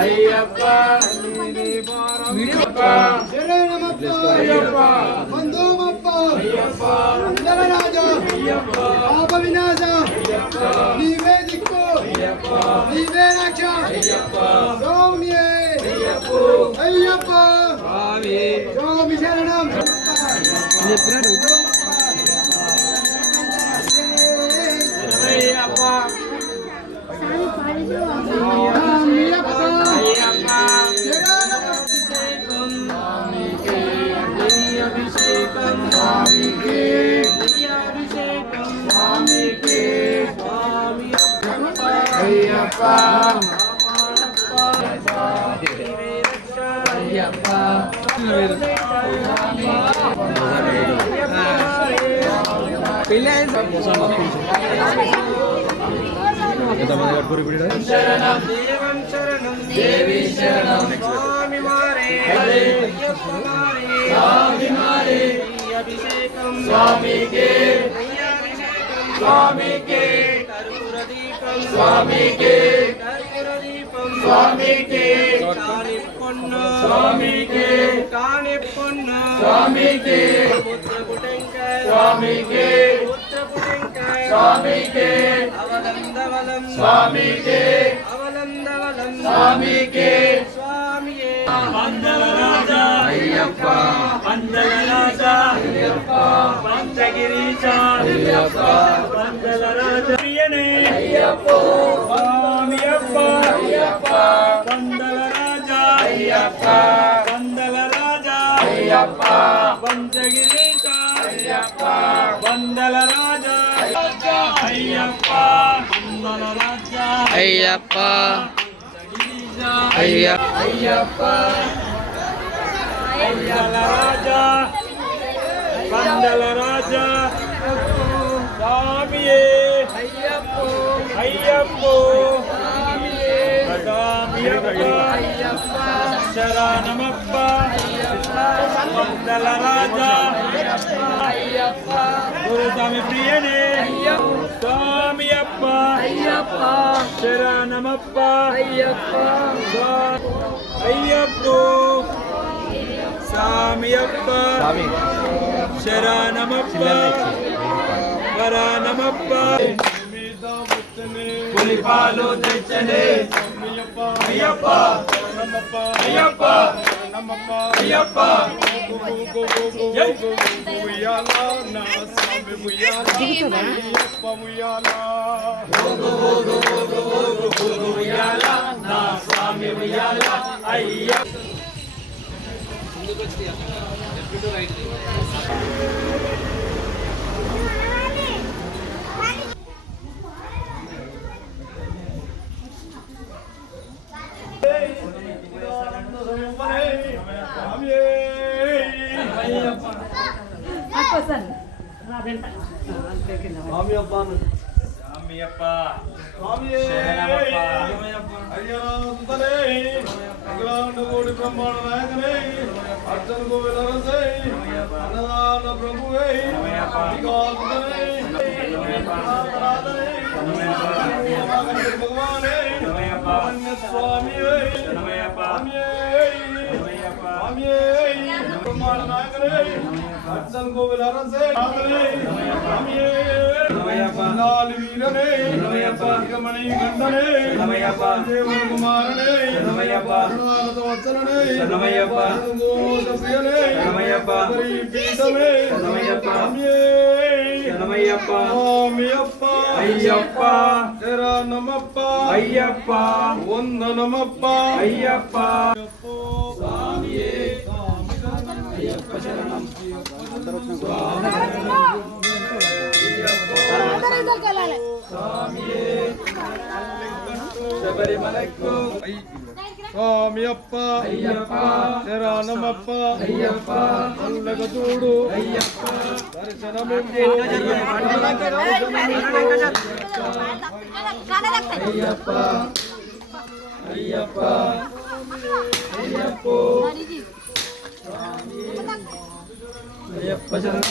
అయ్యప్ప బంధోమప్ప రాజ పాప వినాశ నీవే దిక్కు నీవే రక్ష సౌమ్యే అయ్యప్ప స్వామి శరణం శరణం దేవం శరణం దేవి శరణం స్వామి మారే స్వామి మారే అభిషేకం స్వామికే స్వామికే కర్పూర దీపం స్వామికే కర్పూర దీపం స్వామికే కానిప్పొన్న స్వామికే కానిప్పొన్న స్వామికే పుత్రపుటంకాయ స్వామికే పుత్రపుటంకాయ స్వామికే అవలందవలం స్వామికే అవలందవలం స్వామికే స్వామియే పందల రాజా అయ్యప్ప పందల రాజా అయ్యప్ప పంచగిరీశ అయ్యప్ప పందల రాజా ప్రియనే అయ్యప్ప స్వామియప్ప అయ్యప్ప పందల రాజా అయ్యప్ప పందల రాజా అయ్యప్ప పంచగిరీశ అయ్యప్ప పందల రాజా అయ్యప్ప పందల రాజా అయ్యప్ప అయ్యప్ప పందల రాజా పందల రాజా స్వామియే అయ్యప్ప అయ్యప్ప అయ్యప్ప శరణమప్ప పందల రాజా అయ్యప్ప గురుస్వామి ప్రియనే స్వామి అప్ప అయ్యప్ప శరణమప్ప అయ్యప్ప అయ్యప్ప స్వామి అప్ప శరణమప్ప వరణమప్ప పులిపాలు తెచ్చనే అయ్యప్ప అయ్యప్ప అయ్యప్ప బ్రహ్మాండ నాయకనే అర్చన గోవిందరసే అన్నదాన ప్రభువే భగవానే స్వామి బ్రహ్మాండ నాయకనే అర్చన గోవిందరసే లాల్ వీరనే మణి గండనే దేవుని కుమారనే వత్సలనే ప్రియనే పీఠమే అయ్యప్ప శరణమప్ప అయ్యప్ప వందనమప్ప అయ్యప్ప స్వామియే అయ్యప్ప శరణం శబరిమలకు స్వామి అప్ప అయ్యప్ప శరణమప్ప అయ్యప్ప అల్లగతూడు అయ్యప్ప దర్శనమివ్వు అయ్యప్ప అయ్యప్ప అయ్యప్ప అయ్యప్ప శరణం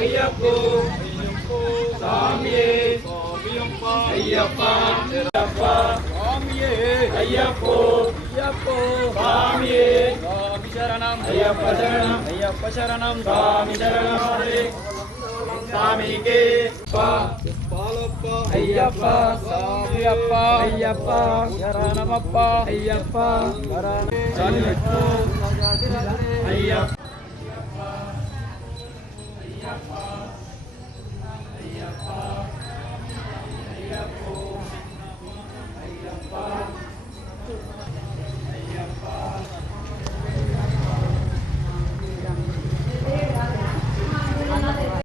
ஐயப்போ சாமியே சாமியப்பா ஐயப்பா சாமியே ஐயப்போ ஐயப்போ சாமியே சாமி சரணம் ஐயப்ப சரணம் ஐயப்ப சரணம் சாமி சரணம் சாமிக்கு பாலப்பா ஐயப்பா சாமியப்பா ஐயப்பா சரணமப்பா ஐயப்பா சரணம் ஐயப்பா